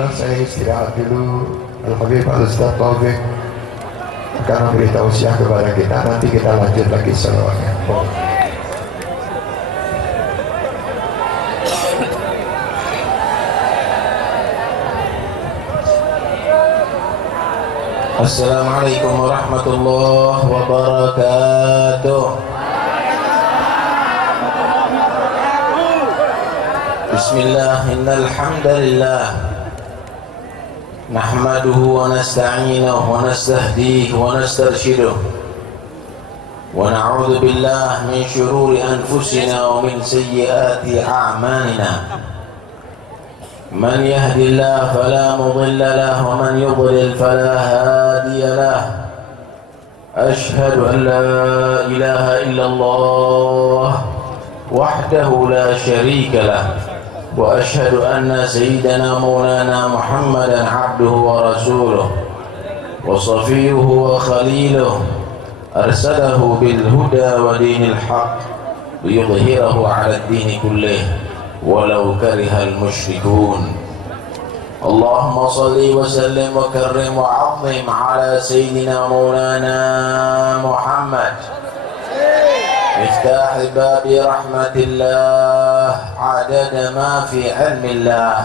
Alhamdulillah saya istirahat dulu. Al-Habib Al-Ustaz Taufik akan memberi tausiah kepada kita. Nanti kita lanjut lagi salawatnya. Assalamualaikum warahmatullahi wabarakatuh. Bismillah, innal hamdalillah nahmaduhu wa nasta'inuhu wa nastahdihi wa nastarshiduh wa na'udzu billahi min shururi anfusina wa min sayyiati a'malina. من يهد الله فلا مضل له ومن يضلل فلا هادي له. أشهد أن لا إله إلا الله وحده لا شريك له وأشهد أن سيدنا مولانا محمدا عبده ورسوله وصفيه وخليله أرسله بالهدى ودين الحق ليظهره على الدين كله ولو كره المشركون. اللهم صل وسلم وكرم وعظم على سيدنا مولانا محمد مفتاح باب رحمة الله عدد ما في علم الله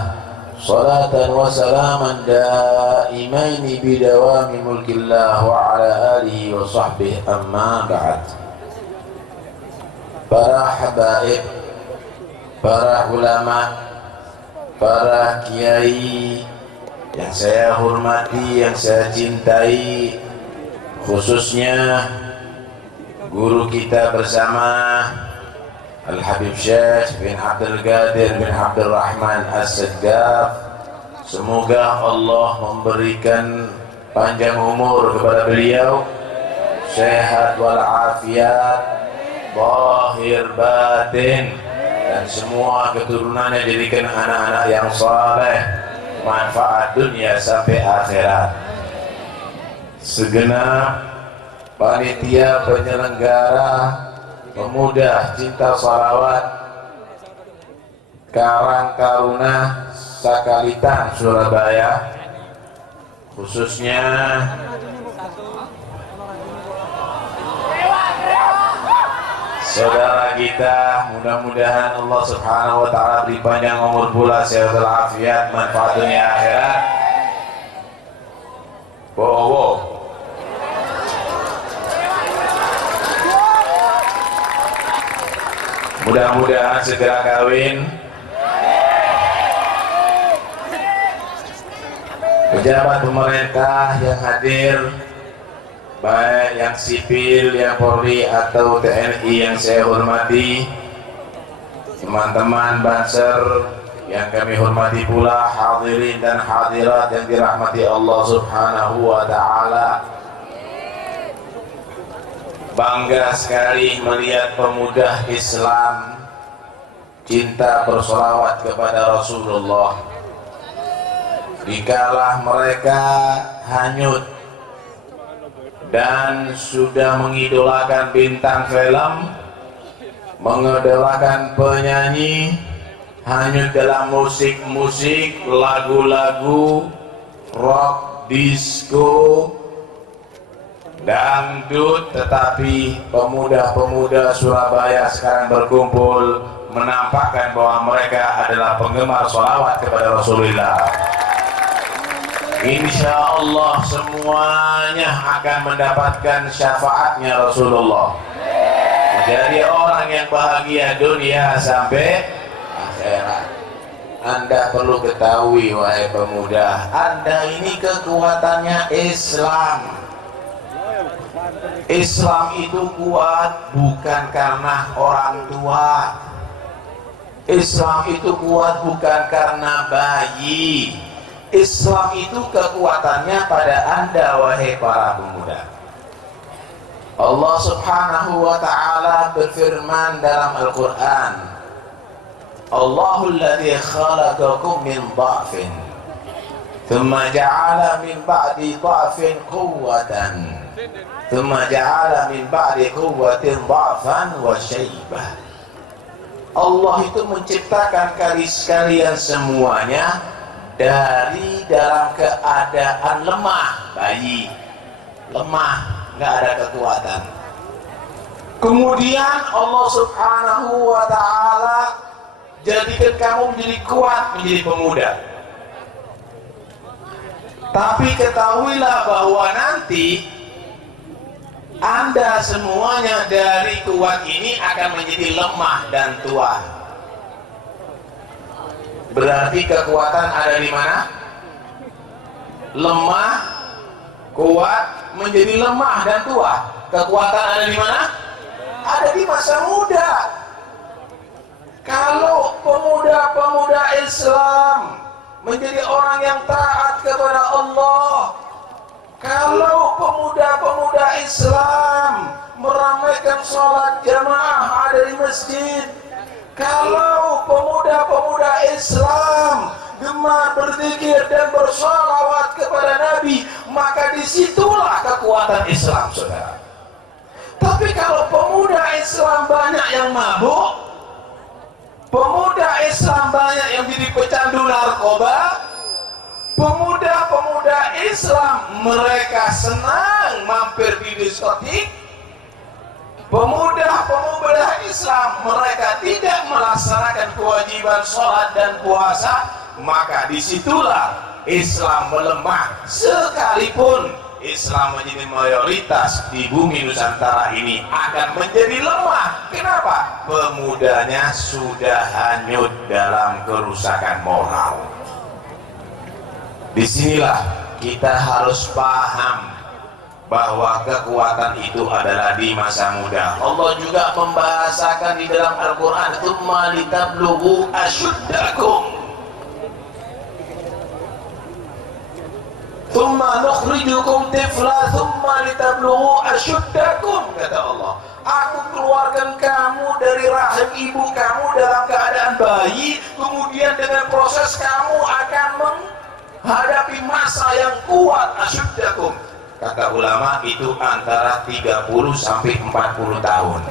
صلاة وسلاما دائمين بدوام ملك الله وعلى آله وصحبه. أما بعد. Para habaib, para ulama, para kiai yang saya hormati, yang saya cintai, khususnya guru kita bersama Al-Habib Syekh bin Abdul Qadir bin Abdul Rahman As-Saggaf. Semoga Allah memberikan panjang umur kepada beliau, sehat walafiat, zahir batin, dan semua keturunannya jadikan anak-anak yang saleh, manfaat dunia sampai akhirat. Segenap panitia penyelenggara pemuda cinta salawat Karang Taruna Sakalitan Surabaya, khususnya saudara kita, mudah-mudahan Allah Subhanahu wa ta'ala beri panjang umur pula, sehat walafiat, manfaat dunia akhirat. Bowo. Mudah-mudahan segera kawin. Pejabat pemerintah yang hadir, baik yang sipil, yang Polri atau TNI yang saya hormati, teman-teman Banser yang kami hormati pula, hadirin dan hadirat yang dirahmati Allah Subhanahu wa ta'ala. Bangga sekali melihat pemuda Islam cinta bersolawat kepada Rasulullah. Dikala mereka hanyut dan sudah mengidolakan bintang film, mengidolakan penyanyi, hanyut dalam musik-musik, lagu-lagu rock, disco, dangdut, tetapi pemuda-pemuda Surabaya sekarang berkumpul menampakkan bahwa mereka adalah penggemar sholawat kepada Rasulullah. Insya Allah semuanya akan mendapatkan syafaatnya Rasulullah, menjadi orang yang bahagia dunia sampai akhirat. Anda perlu ketahui, wahai pemuda, Anda ini kekuatannya Islam. Islam itu kuat bukan karena orang tua. Islam itu kuat bukan karena bayi. Islam itu kekuatannya pada Anda, wahai para pemuda. Allah Subhanahu wa ta'ala berfirman dalam Al-Quran, Allahul ladzi khalaqakum min dha'fin thumma ja'ala min ba'di dha'fin quwwatan thumma ja'ala min ba'di quwwatin dha'fan wa syaibah. Allah itu menciptakan kalian semuanya dari dalam keadaan lemah, bayi lemah, nggak ada kekuatan. Kemudian Allah Subhanahu wa ta'ala jadikan kamu menjadi kuat, menjadi pemuda. Tapi ketahuilah bahwa nanti Anda semuanya dari kuat ini akan menjadi lemah dan tua. Berarti kekuatan ada di mana? Lemah, kuat, menjadi lemah dan tua. Kekuatan ada di mana? Ada di masa muda. Kalau pemuda-pemuda Islam menjadi orang yang taat kepada Allah, kalau pemuda-pemuda Islam meramaikan sholat jamaah ada di masjid, kalau pemuda-pemuda Islam gemar berzikir dan bersalawat kepada Nabi, maka disitulah kekuatan Islam, saudara. Tapi kalau pemuda Islam banyak yang mabuk, pemuda Islam banyak yang jadi pecandu narkoba, pemuda-pemuda Islam mereka senang mampir di diskotik, pemuda-pemuda Islam mereka tidak melaksanakan kewajiban sholat dan puasa, maka disitulah Islam melemah. Sekalipun Islam menjadi mayoritas di bumi Nusantara ini akan menjadi lemah. Kenapa? Pemudanya sudah hanyut dalam kerusakan moral. Disinilah kita harus paham bahwa kekuatan itu adalah di masa muda. Allah juga membahasakan di dalam Al-Quran, "Tsumma litablughu asyuddakum, tsumma nukhrijukum tifla, tsumma litablughu asyuddakum," kata Allah. Aku keluarkan kamu dari rahim ibu kamu dalam keadaan bayi, kemudian dengan proses kamu akan menghadapi masa yang kuat, asyuddakum. Kata ulama itu antara 30 sampai 40 tahun.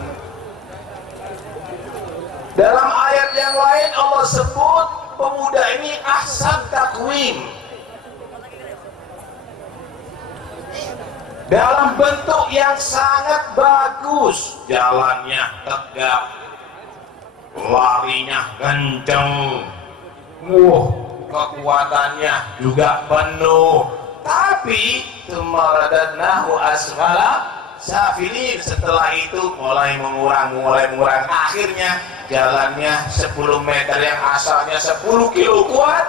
Dalam ayat yang lain Allah sebut pemuda ini ahsan takwim, dalam bentuk yang sangat bagus, jalannya tegap, larinya kenceng, kekuatannya juga penuh. Tapi tumaradadnahu asfala safilin, setelah itu mulai mengurang, akhirnya jalannya 10 meter yang asalnya 10 kilo kuat,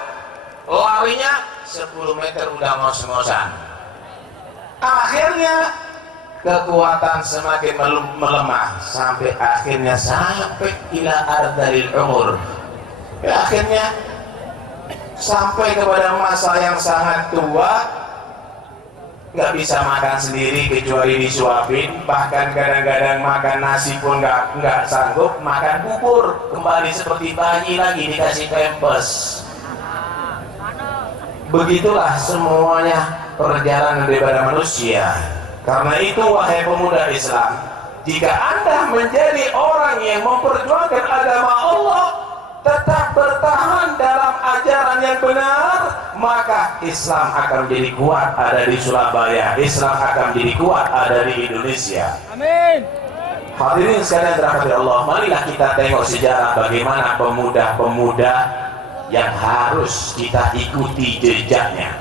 larinya 10 meter udah ngos-ngosan. Akhirnya kekuatan semakin melemah sampai akhirnya sampai ila ardalil umur. Akhirnya sampai kepada masa yang sangat tua, nggak bisa makan sendiri kecuali disuapin, bahkan kadang-kadang makan nasi pun nggak sanggup, makan bubur kembali seperti bayi lagi dikasih pempes. Begitulah semuanya perjalanan daripada manusia. Karena itu wahai pemuda Islam, jika Anda menjadi orang yang memperjuangkan agama Allah, tetap bertahan dalam ajaran yang benar, maka Islam akan menjadi kuat ada di Surabaya, Islam akan menjadi kuat ada di Indonesia. Amin. Hadirin sekalian dirahmati Allah, marilah kita tengok sejarah bagaimana pemuda-pemuda yang harus kita ikuti jejaknya.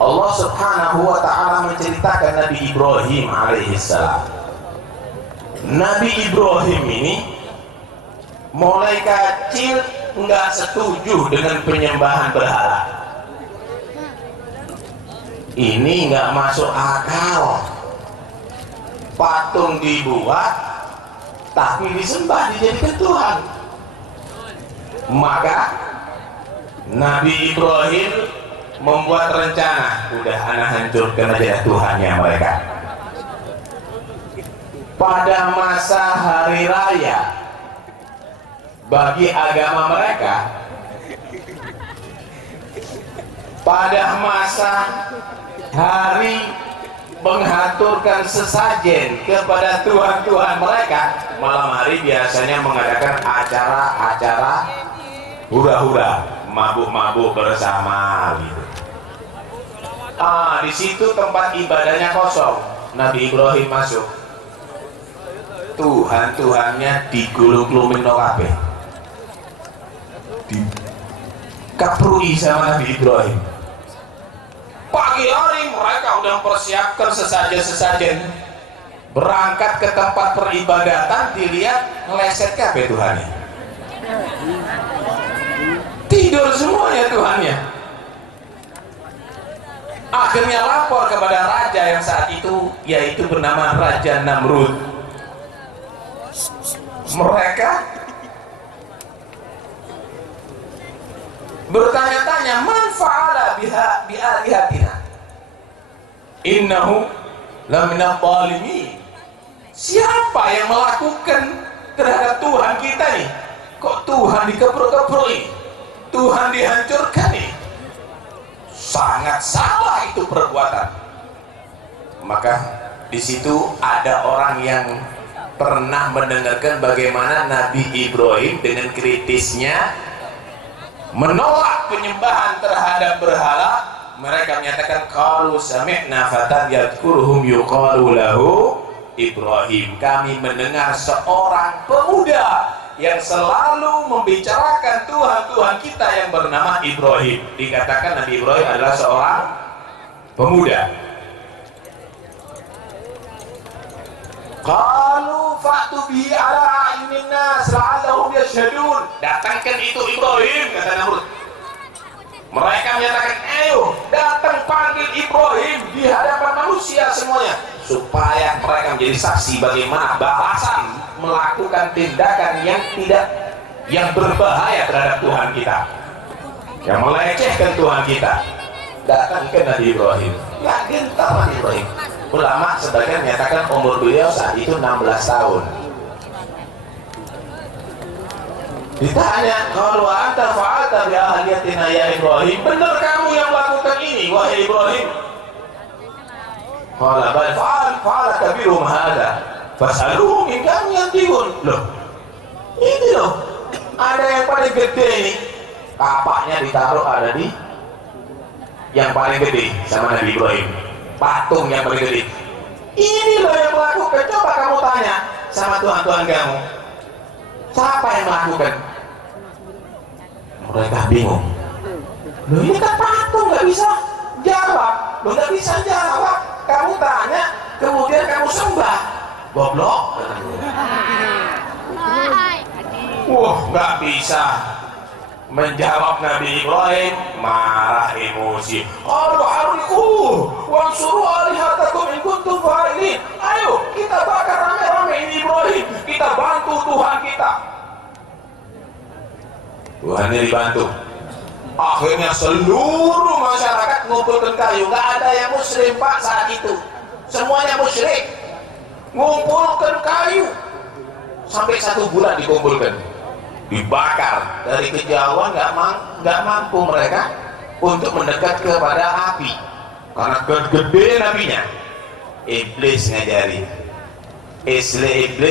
Allah Subhanahu wa ta'ala menceritakan Nabi Ibrahim alaihissalam. Nabi Ibrahim ini mulai kecil nggak setuju dengan penyembahan berhala. Ini nggak masuk akal. Patung dibuat tapi disembah, dijadikan Tuhan. Maka Nabi Ibrahim membuat rencana, udah anak hancurkan aja Tuhannya mereka. Pada masa hari raya bagi agama mereka, pada masa hari mengaturkan sesajen kepada Tuhan-Tuhan mereka, malam hari biasanya mengadakan acara-acara hura-hura, mabuk-mabuk bersama gitu. Di situ tempat ibadahnya kosong. Nabi Ibrahim masuk. Tuhannya digulung-gulungin kabeh. Dikaprui sama Nabi Ibrahim. Pagi hari mereka udah mempersiapkan sesajen berangkat ke tempat peribadatan, dilihat ngeleset kabeh Tuhannya. Tidur semuanya Tuhannya. Akhirnya lapor kepada raja yang saat itu, yaitu bernama Raja Namrud. Mereka bertanya-tanya, man fa'ala bi'alihatina innahu laminal zalimin. Siapa yang melakukan terhadap Tuhan kita nih? Kok Tuhan dikepruk-kepruk, Tuhan dihancurkan nih? Sangat salah itu perbuatan. Maka di situ ada orang yang pernah mendengarkan bagaimana Nabi Ibrahim dengan kritisnya menolak penyembahan terhadap berhala. Mereka menyatakan qalu sami'na fatan yadhkuruhum yuqalu lahu Ibrahim. Kami mendengar seorang pemuda yang selalu membicarakan Tuhan kita yang bernama Ibrahim. Dikatakan Nabi Ibrahim adalah seorang pemuda. Qalu fa'tu bihi ala a'yunin nas la'allahum yashhadun. Datangkan itu Ibrahim, kata Namrud. Mereka menyatakan, ayo datang panggil Ibrahim di hadapan manusia semuanya, supaya mereka menjadi saksi bagaimana balasan melakukan tindakan yang berbahaya terhadap Tuhan kita, yang melecehkan Tuhan kita. Datangkan Nabi Ibrahim. Ya gentar Nabi Ibrahim. Ulama sebagian menyatakan umur beliau saat itu 16 tahun. Ditanya, kalau anta fa'alta bi ahliyatina ya Ibrahim, benar kamu yang melakukan ini wahai Ibrahim? Qala bal fa'ala kabirum hada fasaluhum in kanu yantiqun. Loh, ini loh, ada yang paling gede ini, kapaknya ditaruh ada di yang paling gede sama Nabi Ibrahim, patung yang paling gede. Ini loh yang melakukan. Coba kamu tanya sama Tuhan kamu, siapa yang melakukan? Mereka bingung. Loh, ini kan patung, nggak bisa jawab. Loh, nggak bisa jawab. Kamu tanya, kemudian kamu sembah. Goblok. Wah, nggak bisa menjawab Nabi Ibrahim. Marah, emosi. Wansuru alihatakum in kuntum fa'ilin. Ayo kita bakar rame-rame ini Ibrahim, kita bantu Tuhan kita. Tuhannya dibantu. Akhirnya seluruh masyarakat ngumpulkan kayu. Nggak ada yang muslim Pak saat itu, semuanya musyrik. Ngumpulkan kayu sampai 1 bulan dikumpulkan, dibakar. Dari kejauhan nggak mampu mereka untuk mendekat kepada api karena gede nabinya. Iblis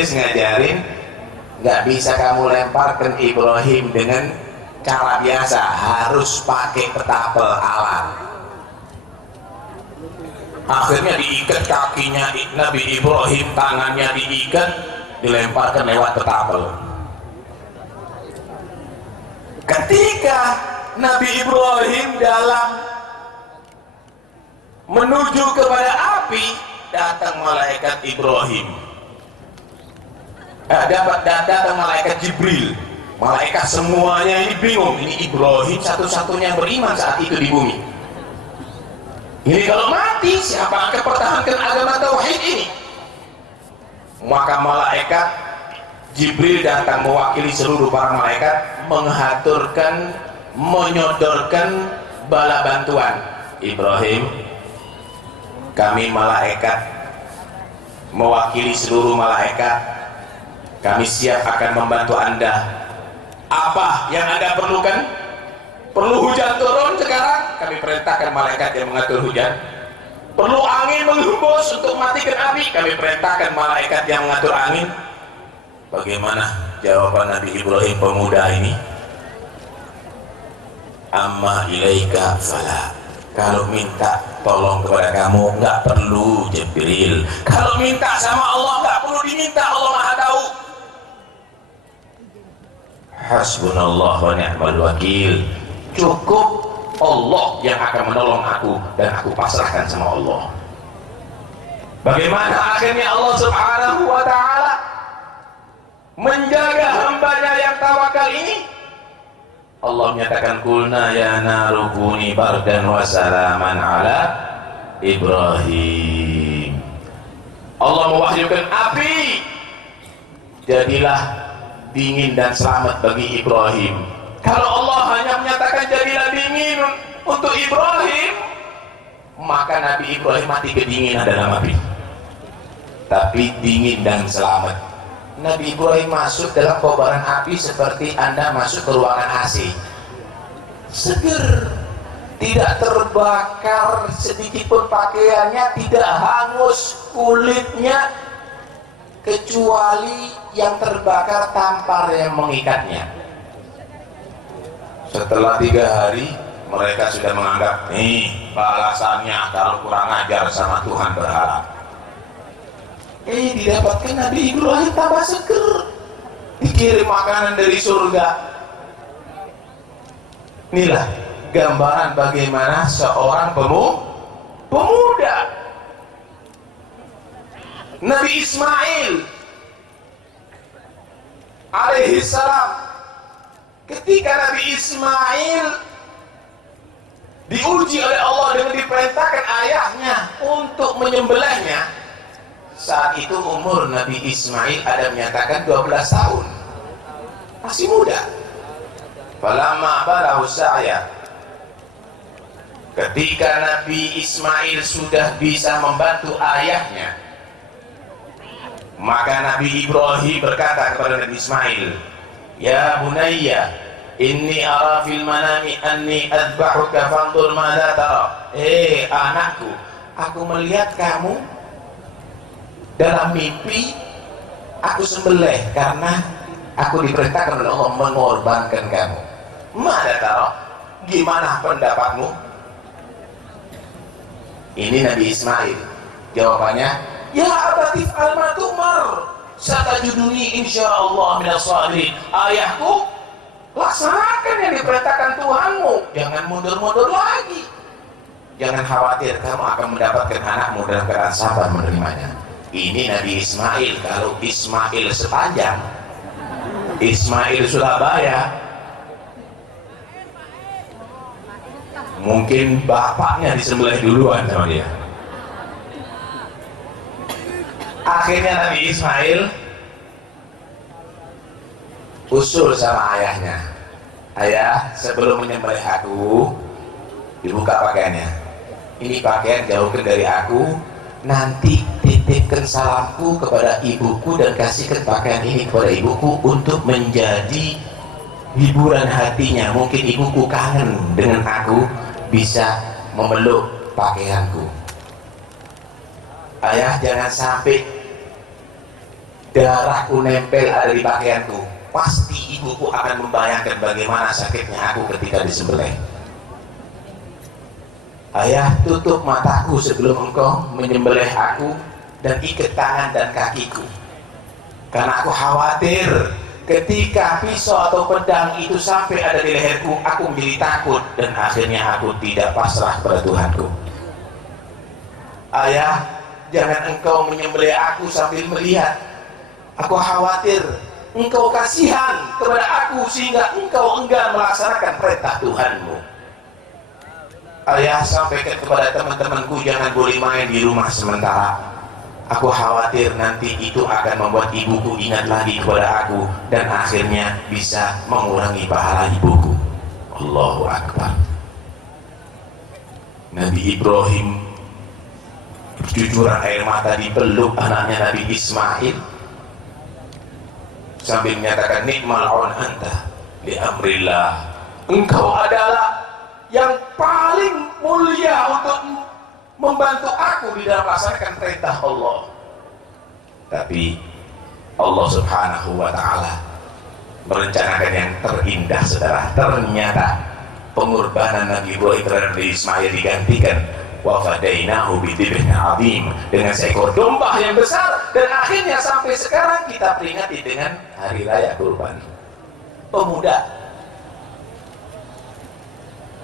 ngajarin, nggak bisa kamu lemparkan Ibrahim dengan cara biasa, harus pakai petapel alam. Akhirnya diikat kakinya Nabi Ibrahim, tangannya diikat, dilemparkan lewat petapel. Ketika Nabi Ibrahim dalam menuju kepada api, datang malaikat Ibrahim. Datang malaikat Jibril. Malaikat semuanya ini bingung. Ini Ibrahim satu-satunya yang beriman saat itu di bumi. Ini kalau mati, siapa yang akan pertahankan agama tauhid ini? Maka malaikat Jibril datang mewakili seluruh para malaikat, menyodorkan bala bantuan. Ibrahim, kami malaikat mewakili seluruh malaikat, kami siap akan membantu Anda. Apa yang Anda perlukan? Perlu hujan turun sekarang? Kami perintahkan malaikat yang mengatur hujan. Perlu angin menghembus untuk matikan api? Kami perintahkan malaikat yang mengatur angin. Bagaimana jawaban Nabi Ibrahim pemuda ini? amma ilaika fala. Kalau minta tolong kepada kamu nggak perlu Jibril. Kalau minta sama Allah nggak perlu diminta, Allah Maha tahu. Hasbunallah wa ni'mal wakil. Cukup Allah yang akan menolong aku dan aku pasrahkan sama Allah. Bagaimana akhirnya Allah Subhanahu wa ta'ala menjaga hambanya yang tawakal ini? Allah menyatakan kulna ya naru kuni bardan wa salaman ala Ibrahim. Allah mewahyukan api, jadilah dingin dan selamat bagi Ibrahim. Kalau Allah hanya menyatakan jadilah dingin untuk Ibrahim, maka Nabi Ibrahim mati kedinginan dalam api. Tapi dingin dan selamat. Nabi Ibrahim masuk dalam kobaran api seperti Anda masuk ke ruangan AC. Seger, tidak terbakar sedikit pun pakaiannya, tidak hangus kulitnya, kecuali yang terbakar tampar yang mengikatnya. Setelah 3 hari mereka sudah menganggap nih balasannya kalau kurang ajar sama Tuhan berhala. Didapatkan Nabi Ibrahim tambah seger, dikirim makanan dari surga. Inilah gambaran bagaimana seorang pemuda. Nabi Ismail alaihi salam, ketika Nabi Ismail diuji oleh Allah dengan diperintahkan ayahnya untuk menyembelihnya, saat itu umur Nabi Ismail ada menyatakan 12 tahun, masih muda. Falamma balagha sa'ya, ketika Nabi Ismail sudah bisa membantu ayahnya, maka Nabi Ibrahim berkata kepada Nabi Ismail, ya bunayya inni ara fil manami anni adbahuka fanzur madza tara. Anakku, aku melihat kamu dalam mimpi, aku sembelih karena aku diperintahkan oleh Allah mengorbankan kamu. Mana tahu? Gimana pendapatmu? Ini Nabi Ismail. Jawabannya, ya abatif al-matumar satajuduni insyaallah minas sabirin. Ayahku, laksanakan yang diperintahkan Tuhanmu, jangan mundur-mundur lagi. Jangan khawatir, kamu akan mendapatkan anakmu dalam keadaan sabar menerimanya. Ini Nabi Ismail. Kalau Ismail sepanjang Ismail Surabaya, mungkin bapaknya disembelih duluan sama dia. Akhirnya Nabi Ismail usul sama ayahnya, ayah, sebelum menyembelih aku, dibuka pakaiannya. Ini pakaian jauhkan dari aku, nanti titipkan salamku kepada ibuku dan kasihkan pakaian ini kepada ibuku untuk menjadi hiburan hatinya. Mungkin ibuku kangen dengan aku, bisa memeluk pakaianku. Ayah, jangan sampai darahku nempel ada di pakaianku. Pasti ibuku akan membayangkan bagaimana sakitnya aku ketika disembelih. Ayah, tutup mataku sebelum engkau menyembelih aku dan ikat tangan dan kakiku, karena aku khawatir ketika pisau atau pedang itu sampai ada di leherku, aku menjadi takut dan akhirnya aku tidak pasrah pada Tuhanku. Ayah, jangan engkau menyembelih aku sambil melihat, aku khawatir engkau kasihan kepada aku sehingga engkau enggan melaksanakan perintah Tuhanmu. Ayah, sampaikan kepada teman-temanku jangan boleh main di rumah sementara. Aku khawatir nanti itu akan membuat ibuku ingat lagi kepada aku dan akhirnya bisa mengurangi pahala ibuku. Allahu Akbar. Nabi Ibrahim bercucuran air mata dipeluk anaknya Nabi Ismail sambil menyatakan nikmal aun anta li amrillah. Engkau adalah yang paling mulia untuk membantu aku di dalam melaksanakan perintah Allah. Tapi Allah Subhanahu wa ta'ala merencanakan yang terindah, saudara. Ternyata pengorbanan Nabi Ibrahim terhadap Ismail digantikan wa fadainahu bidibhin azim, dengan seekor domba yang besar, dan akhirnya sampai sekarang kita peringati dengan hari raya kurban. Pemuda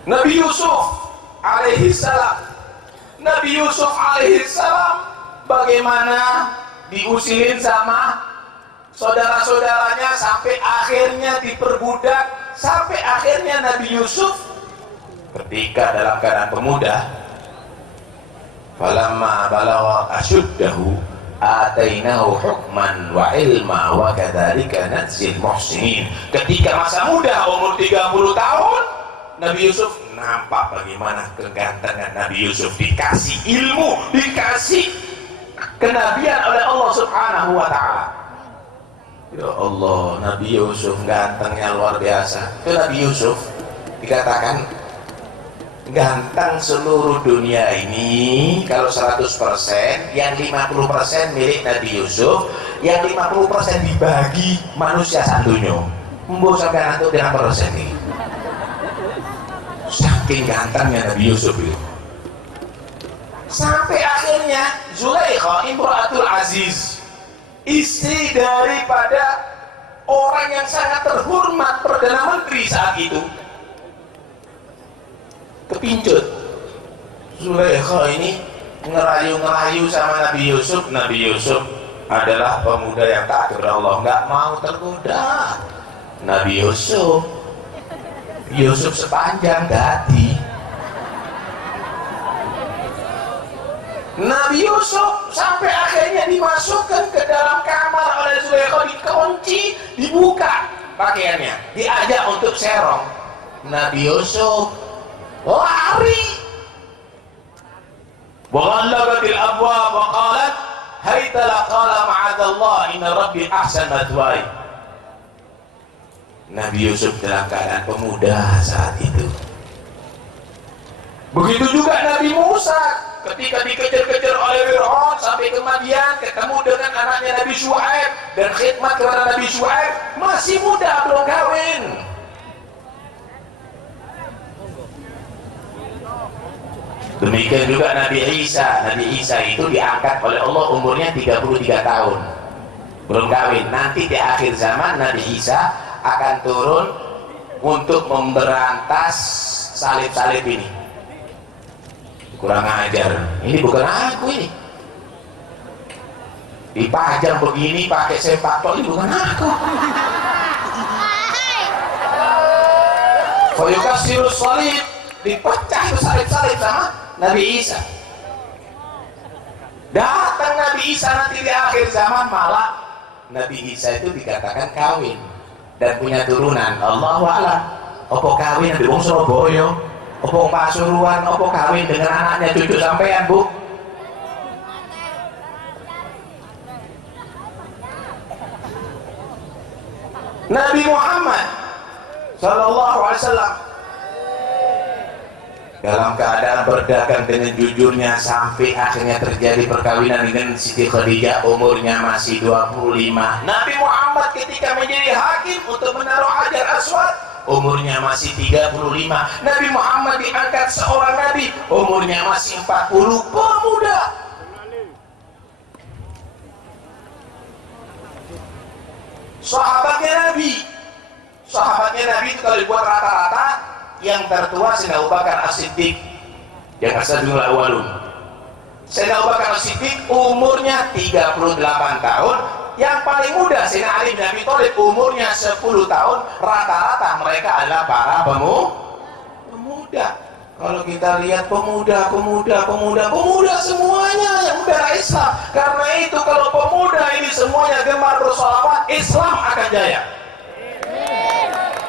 Nabi Yusuf alaihissalam, Nabi Yusuf alaihissalam bagaimana diusilin sama saudara-saudaranya sampai akhirnya diperbudak, sampai akhirnya Nabi Yusuf ketika dalam keadaan pemuda, falamma balagha asyuddahu atainahu hukman wa ilma wa kadzalika najzil muhsinin. Ketika masa muda umur 30 tahun, Nabi Yusuf nampak bagaimana kegantengan Nabi Yusuf, dikasih ilmu, dikasih kenabian oleh Allah Subhanahu wa ta'ala. Ya Allah, Nabi Yusuf gantengnya luar biasa. Itu Nabi Yusuf dikatakan ganteng seluruh dunia ini. Kalau 100%, yang 50% milik Nabi Yusuf, yang 50% dibagi manusia santunyo. Mbok sampai nanti dengan persen nih. Saking gantengnya Nabi Yusuf itu, sampai akhirnya Zulaikha imra'atul Aziz, istri daripada orang yang sangat terhormat, Perdana Menteri saat itu, kepincut. Zulaikha ini ngerayu-ngerayu sama Nabi Yusuf. Nabi Yusuf adalah pemuda yang taat kepada Allah, nggak mau tergoda. Nabi Yusuf sepanjang dadi. Nabi Yusuf sampai akhirnya dimasukkan ke dalam kamar oleh Zulaikha, dikunci, dibuka pakaiannya, diajak untuk serong. Nabi Yusuf lari. Waghallaqatil abwaab wa qalat haytala qala ma'adallah inna rabbi ahsan mathwaya. Nabi Yusuf dalam keadaan pemuda saat itu. Begitu juga Nabi Musa ketika dikejar-kejar oleh Fir'aun sampai ke Madian, ketemu dengan anaknya Nabi Syuaib dan khidmat kepada Nabi Syuaib, masih muda, belum kawin. Demikian juga Nabi Isa. Nabi Isa itu diangkat oleh Allah umurnya 33 tahun, belum kawin. Nanti di akhir zaman Nabi Isa akan turun untuk memberantas salib-salib ini. Kurang ajar, ini bukan aku ini. Dipajang begini pakai sepak tol, ini bukan aku. Fayukasirus salib, dipecah itu salib-salib sama Nabi Isa. Datang Nabi Isa nanti di akhir zaman, malah Nabi Isa itu dikatakan kawin dan punya turunan. Allahu a'lam. Opo kawin di wong Surabaya, opo Pasuruan, opo kawin dengan anaknya cucu sampean, Bu? Nabi Muhammad sallallahu alaihi wasallam dalam keadaan berdagang dengan jujurnya sampai akhirnya terjadi perkawinan dengan Siti Khadijah, umurnya masih 25. Nabi Muhammad ketika menjadi hakim untuk menaruh Hajar Aswad, umurnya masih 35. Nabi Muhammad diangkat seorang nabi, umurnya masih 40, pemuda. Sahabatnya Nabi itu kalau dibuat rata-rata, yang tertua Sayyidina Abu Bakar As-Siddiq, yang asadul awalun. Sayyidina Abu Bakar As-Siddiq umurnya 38 tahun, yang paling muda Sayyidina Ali bin Abi Thalib umurnya 10 tahun. Rata-rata mereka adalah para pemuda. Kalau kita lihat pemuda semuanya yang membela Islam. Karena itu kalau pemuda ini semuanya gemar bersolawat, Islam akan jaya.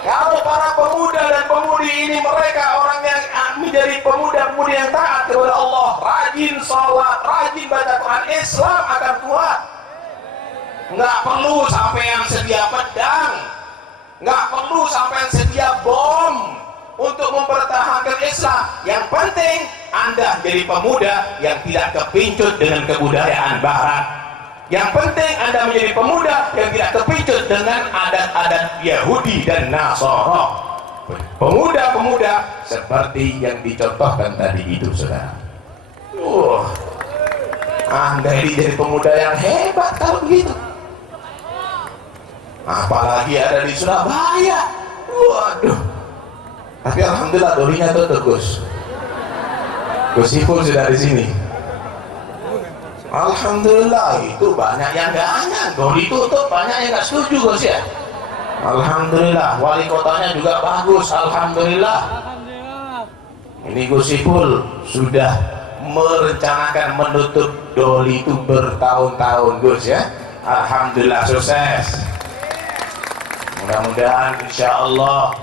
Kalau para pemuda dan pemudi ini mereka orang yang menjadi pemuda-pemudi yang taat kepada Allah, rajin sholat, rajin baca Quran, Islam akan kuat. Nggak perlu sampean sedia pedang, nggak perlu sampean sedia bom untuk mempertahankan Islam. Yang penting Anda jadi pemuda yang tidak kepincut dengan kebudayaan Barat. Yang penting Anda menjadi pemuda yang tidak kepincut dengan adat-adat Yahudi dan Nasara. Pemuda-pemuda seperti yang dicontohkan tadi itu, saudara. Anda ini jadi pemuda yang hebat kalau begitu. Apalagi ada di Surabaya. Waduh. Tapi alhamdulillah dolinya tutup, Gus. Gus Ipul sudah di sini. Alhamdulillah, itu banyak yang gak doli tutup, banyak yang gak setuju, Gus ya. Alhamdulillah, wali kotanya juga bagus, alhamdulillah. Ini Gus Ipul sudah merencanakan menutup doli itu bertahun-tahun, Gus ya. Alhamdulillah, sukses. Mudah-mudahan insya Allah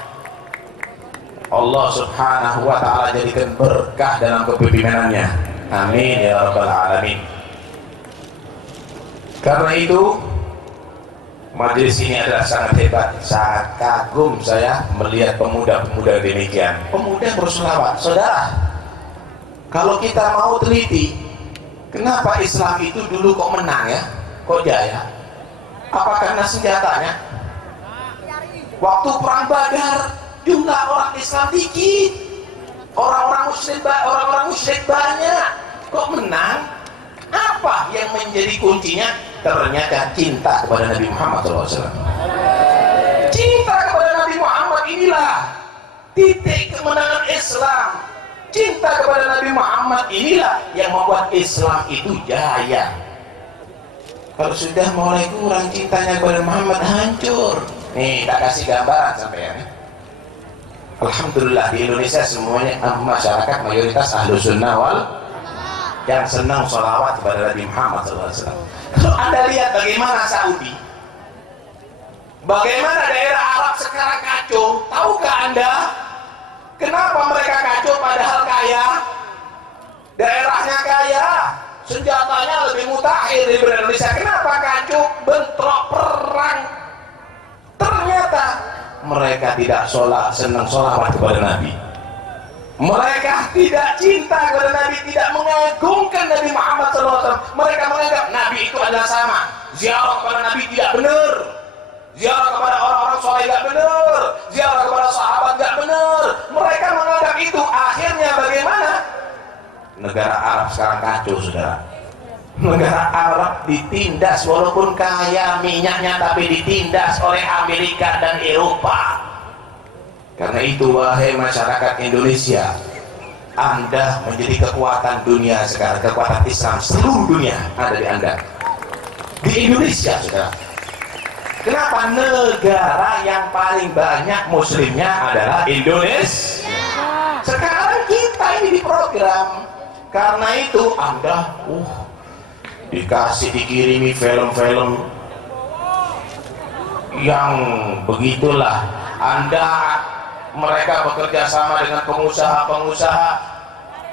Allah subhanahu wa ta'ala jadikan berkah dalam kepemimpinannya. Amin ya rabbal alamin. Karena itu majelis ini adalah sangat hebat, sangat kagum saya melihat pemuda-pemuda demikian. Pemuda berselawat. Saudara, kalau kita mau teliti, kenapa Islam itu dulu kok menang ya, kok jaya? Apa karena senjatanya? Waktu perang Badar jumlah orang Islam dikit, orang-orang musyrik banyak, kok menang? Apa yang menjadi kuncinya? Ternyata cinta kepada Nabi Muhammad SAW. Cinta kepada Nabi Muhammad inilah titik kemenangan Islam. Cinta kepada Nabi Muhammad inilah yang membuat Islam itu jaya. Kalau sudah mulai kurang cintanya kepada Muhammad, hancur. Nih, tak kasih gambaran sampai ya. Alhamdulillah di Indonesia semuanya masyarakat mayoritas ahlu sunnah wal yang senang sholawat kepada Nabi Muhammad SAW. Kalau Anda lihat bagaimana Saudi, bagaimana daerah Arab sekarang kacau, tahukah Anda kenapa mereka kacau padahal kaya? Daerahnya kaya, senjatanya lebih mutakhir daripada Indonesia. Kenapa kacau? Bentrok, perang. Ternyata mereka tidak senang sholawat kepada Nabi. Mereka tidak cinta kepada Nabi, tidak mengagungkan Nabi Muhammad SAW. Mereka menganggap Nabi itu adalah sama. Ziarah kepada Nabi tidak benar, ziarah kepada orang-orang soleh tidak benar, ziarah kepada sahabat tidak benar. Mereka menganggap itu. Akhirnya bagaimana? Negara Arab sekarang kacau, saudara. Negara Arab ditindas, walaupun kaya minyaknya, tapi ditindas oleh Amerika dan Eropa. Karena itu wahai masyarakat Indonesia, Anda menjadi kekuatan dunia sekarang, kekuatan Islam seluruh dunia ada di Anda, di Indonesia, saudara. Kenapa? Negara yang paling banyak muslimnya adalah Indonesia. Sekarang kita ini diprogram. Karena itu Anda dikirimi film-film yang begitulah. Mereka bekerja sama dengan pengusaha-pengusaha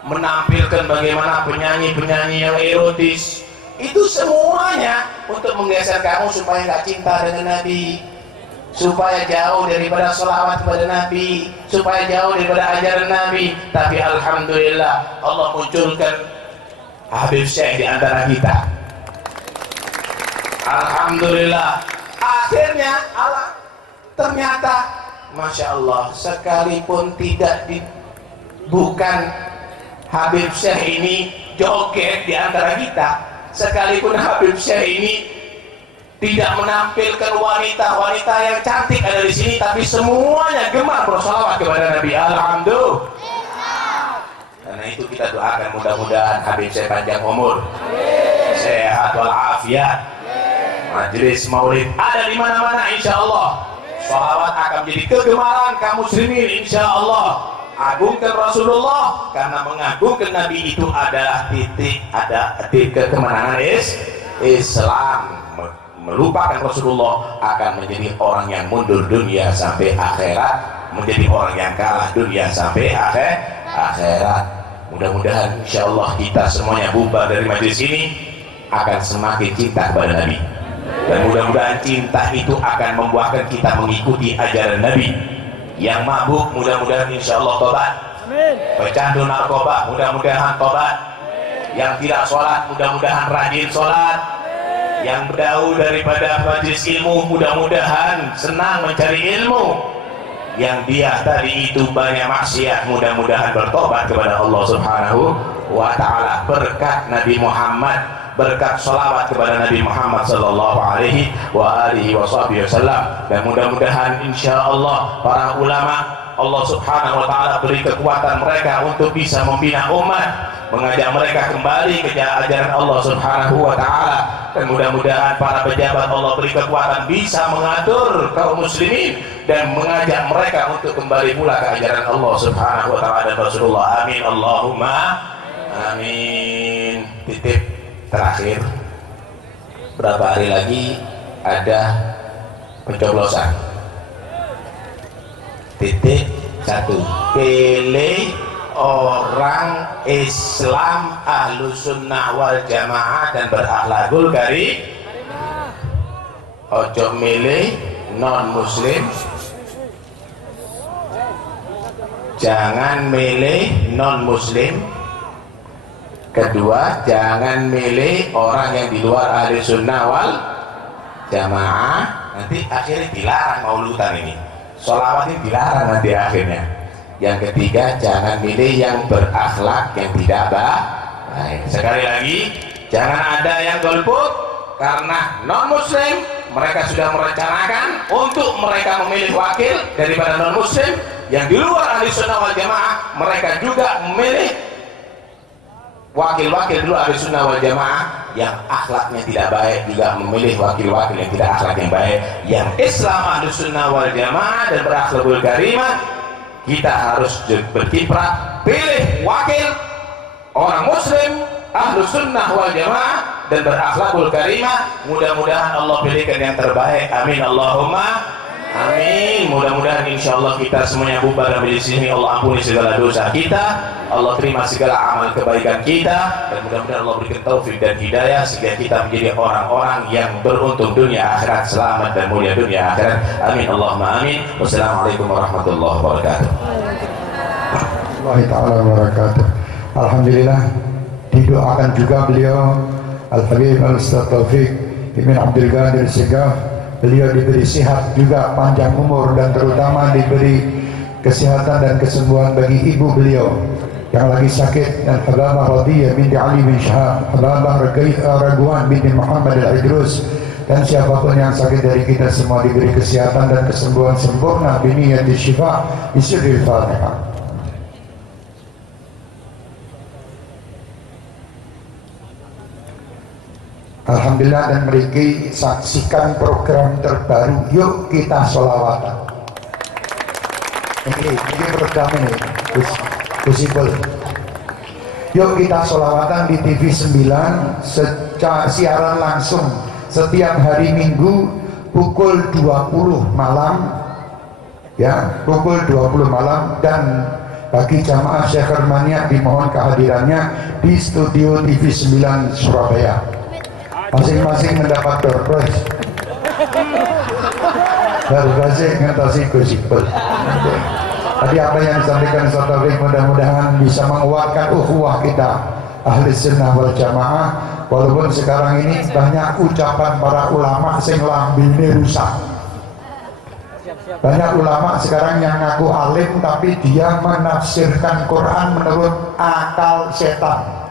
menampilkan bagaimana penyanyi-penyanyi yang erotis. Itu semuanya untuk menggeser kamu supaya nggak cinta dengan Nabi, supaya jauh daripada sholawat kepada Nabi, supaya jauh daripada ajaran Nabi. Tapi alhamdulillah Allah munculkan Habib Syekh di antara kita. Alhamdulillah. Akhirnya ternyata Masya Allah, sekalipun bukan Habib Syekh ini joget di antara kita, sekalipun Habib Syekh ini tidak menampilkan wanita-wanita yang cantik ada di sini, tapi semuanya gemar bersolawat kepada Nabi. Alhamdulillah. Karena itu kita doakan mudah-mudahan Habib Syekh panjang umur, sehat walafiat, majelis maulid ada di mana-mana insya Allah. Salawat akan menjadi kegemaran kaum muslimin insya Allah. Agungkan Rasulullah, karena mengagungkan Nabi itu adalah titik kemenangan Islam. Melupakan Rasulullah akan menjadi orang yang mundur dunia sampai akhirat, menjadi orang yang kalah dunia sampai akhirat. Mudah-mudahan insya Allah kita semuanya bubar dari majelis ini akan semakin cinta kepada Nabi. Dan mudah-mudahan cinta itu akan membuahkan kita mengikuti ajaran Nabi. Yang mabuk mudah-mudahan insya Allah tobat. Pecandu narkoba mudah-mudahan tobat. Yang tidak sholat mudah-mudahan rajin sholat. Yang berjauh daripada majelis ilmu mudah-mudahan senang mencari ilmu. yang dia tadi itu banyak maksiat, mudah-mudahan bertobat kepada Allah Subhanahu wa ta'ala berkat Nabi Muhammad, berkat salawat kepada Nabi Muhammad sallallahu alaihi wa alihi wasallam. Dan mudah-mudahan insyaallah para ulama Allah Subhanahu wa ta'ala beri kekuatan mereka untuk bisa membina umat, mengajak mereka kembali ke ajaran Allah Subhanahu wa ta'ala. Dan mudah-mudahan para pejabat Allah beri kekuatan bisa mengatur kaum muslimin dan mengajak mereka untuk kembali pula ke ajaran Allah Subhanahu wa ta'ala dan Rasulullah. Amin Allahumma amin. Titip terakhir, berapa hari lagi ada pencoblosan. Titik 1, pilih orang Islam Ahlus Sunnah wal Jamaah dan berakhlakul karim. Ojo milih non muslim, jangan milih non muslim. Kedua, jangan milih orang yang di luar Ahlus Sunnah wal Jamaah, nanti akhirnya dilarang mauludan ini, sholawat ini dilarang nanti akhirnya. Yang ketiga, jangan milih yang berakhlak yang tidak baik. Sekali lagi, jangan ada yang golput karena non muslim mereka sudah merencanakan untuk mereka memilih wakil daripada non muslim. Yang di luar Ahlus Sunnah wal Jamaah mereka juga memilih wakil-wakil dulu Ahlus Sunnah wal Jamaah yang akhlaknya tidak baik, juga memilih wakil-wakil yang tidak akhlak yang baik. Yang Islam Ahlus Sunnah wal Jamaah dan berakhlakul karimah, kita harus berkiprah pilih wakil orang muslim Ahlus Sunnah wal Jamaah dan berakhlakul karimah. Mudah-mudahan Allah pilihkan yang terbaik. Amin Allahumma amin. Mudah-mudahan insyaallah kita semuanya bubar dari sini. Allah ampuni segala dosa kita, Allah terima segala amal kebaikan kita, dan mudah-mudahan Allah berikan taufik dan hidayah sehingga kita menjadi orang-orang yang beruntung dunia akhirat, selamat dan mulia dunia akhirat. Amin Allahumma amin. Wassalamualaikum warahmatullahi wabarakatuh. Wallahi ta'ala wabarakatuh. Alhamdulillah, didoakan juga beliau Al-Habib Al-Ustaz Taufik Ibn Abdul Qadir Segaf, beliau diberi sehat juga, panjang umur, dan terutama diberi kesehatan dan kesembuhan bagi ibu beliau yang lagi sakit, dan Hababah Radiyah binti Ali bin Syahab, Hababah Raguan binti Muhammad Al-Idrus, dan siapapun yang sakit dari kita semua diberi kesehatan dan kesembuhan sempurna biniyati syifa bisirril Fatihah. Alhamdulillah, dan mereka saksikan program terbaru Yuk Kita Sholawatan. Ini program ini Gusipul. Yuk Kita Sholawatan di TV 9 secara siaran langsung setiap hari Minggu pukul 20 malam, ya, pukul 20 malam. Dan bagi jamaah Syekh Hermania dimohon kehadirannya di studio TV 9 Surabaya. Masing-masing mendapat door prize. Baru kasih ngatasi gosipel. Tadi apa yang disampaikan Ustaz Taufik mudah-mudahan bisa menguatkan ukhuwah kita Ahli Sunnah wal Jamaah. Walaupun sekarang ini banyak ucapan para ulama sing lambene rusak. Banyak ulama sekarang yang ngaku alim tapi dia menafsirkan Quran menurut akal setan.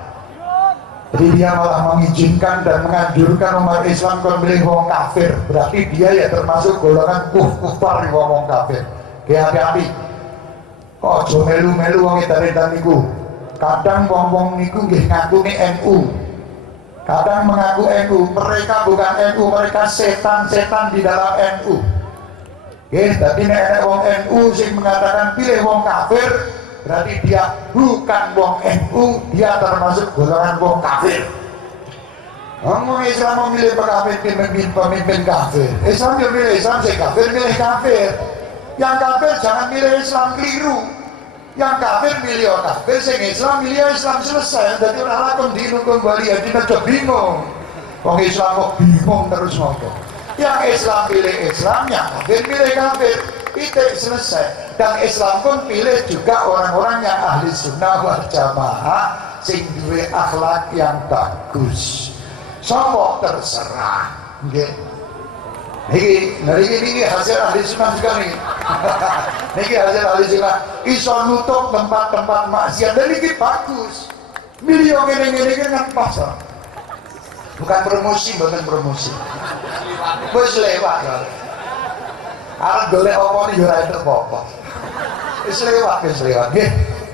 Jadi dia malah mengizinkan dan menganjurkan umat Islam memilih wong kafir. Berarti dia ya termasuk golongan kufar wong kafir. Hati-hati. Kok aja melu-melu wong edan-edan niku. Kadang wong-wong niku nggih ngaku NU. Kadang mengaku NU, mereka bukan NU, mereka setan-setan di dalam NU. Nggih, dadi nek wong NU sing mengatakan pilih wong kafir, berarti dia bukan wong NU, dia termasuk golongan wong kafir. Ngomong Islam memilih pemimpin kafir. Islam milih Islam, saya kafir milih kafir. Yang kafir jangan milih Islam, keliru. Yang kafir milih orang kafir, sing Islam milih Islam, selesai. Jadi orang lakum dinum kembali, ya kita bingung. Wong Islam kok bingung terus ngomong. Yang Islam pilih Islam, yang kafir pilih kafir. Itu selesai. Dan Islam pun pilih juga orang-orang yang ahli sunnah wal jamaah sing duwe akhlak yang bagus. Sopo terserah, nggih. Niki hasil ahli sunnah juga nih. Niki hasil ahli sunnah. Iso nutup tempat-tempat maksiat dan niki bagus. Milion ini kan pasar. Bukan promosi, bukan promosi. Bos lewat. Arep golek apa nih ora entuk apa. Wis lewat. Nggih.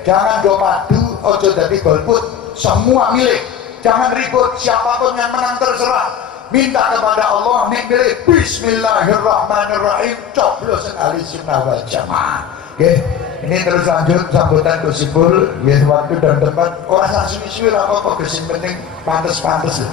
Jangan do padu, ojo dadi golput. Semua milik. Jangan ribut, siapapun yang menang terserah. Minta kepada Allah nih pilih Bismillahirrahmanirrahim, coblosan ahli sunnah wal jamaah. Oke, ini terus lanjut sambutan Gusipul. Ya, waktu dan tempat orang suwi-suwi lah apa-apa, penting pantes-pantes.